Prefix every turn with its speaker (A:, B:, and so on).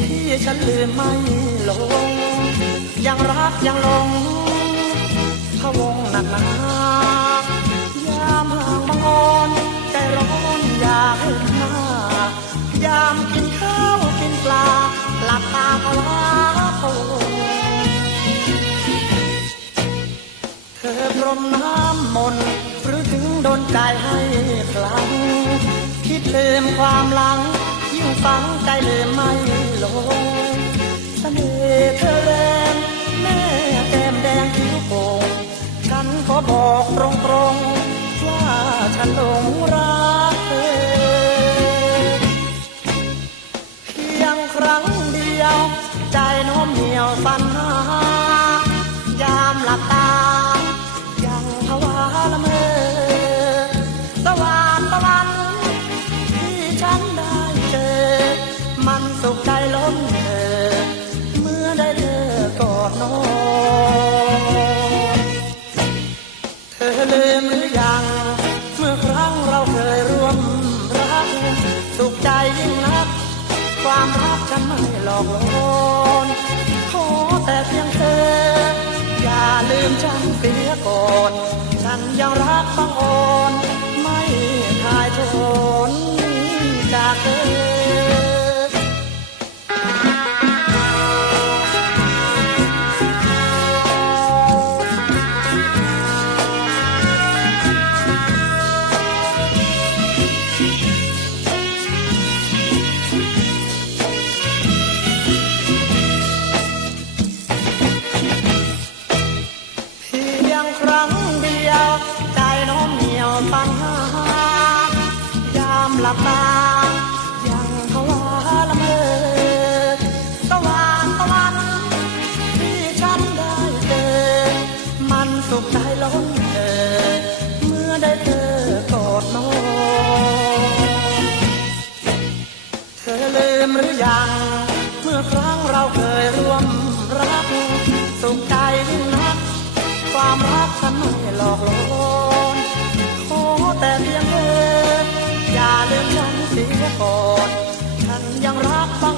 A: ที่ฉันลืมไม่ลง ยังรักยังหลงพะวงหนักหนายามห่างบางอ่อนใจร้อนอยากเห็นหน้ายามกินข้าวกินปลาหลับตาภาวะพะวงเธอพรมน้ำมนต์หรือถึงโดนใจให้คลังคิดลืมความหลัง ยิ่งฟังใจเลืมไม่ลงเสน่ห์เธอแรงแม่แก้มแดงผิวโป่งฉันขอบอกตรงๆว่าฉันหลงรักเธอเพียงครั้งเดียว ใจโน้มเหนียวสั่นหายามหลับตายังภาวะละเมอสว่างตะวันที่ฉัน อดนอนเธอลืมหรือยัง เมื่อครั้งเราเคยร่วมรัก สุขใจยิ่งนัก ความรักฉันไม่หลอกลวงขอแต่เพียงเธอ อย่าลืมฉันเสียก่อนฉันยัง ลับตายังภาวะละเมอสว่างตะวันที่ฉันได้เจอมันสุขใจล้นเธอเมื่อได้เธอกอดน้องเธอลืมหรือยัง เมื่อครั้งเราเคย เสียก่อนฉันยังรักบาง